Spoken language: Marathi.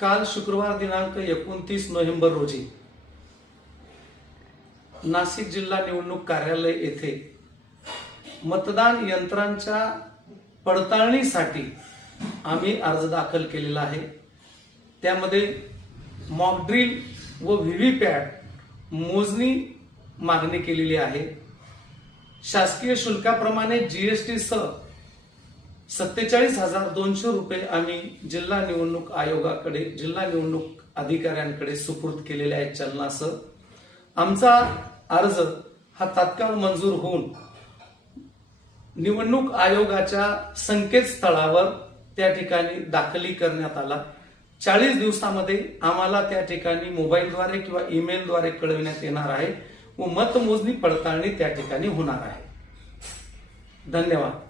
काल शुक्रवार दिनांक एकोणतीस नोव्हेंबर रोजी नाशिक जिल्हा निवडणूक कार्यालय येथे मतदान यंत्रांच्या पडताळणीसाठी आम्ही अर्ज दाखल केलेला आहे. त्यामध्ये मॉकड्रिल व व्ही पॅट मोजणी मागणी केलेली आहे. शासकीय शुल्काप्रमाणे जीएसटी सह सत्तेचाळीस हजार दोनशे रुपये आम्ही जिल्हा निवडणूक आयोगाकडे जिल्हा निवडणूक अधिकाऱ्यांकडे सुपूर्द केलेले आहेत चलनासह. आमचा अर्ज हा तात्काळ मंजूर होऊन निवडणूक आयोगाच्या संकेतस्थळावर त्या ठिकाणी दाखली करण्यात आला. चाळीस दिवसामध्ये आम्हाला त्या ठिकाणी मोबाईलद्वारे किंवा ईमेलद्वारे कळविण्यात येणार आहे व मतमोजणी पडताळणी त्या ठिकाणी होणार आहे. धन्यवाद.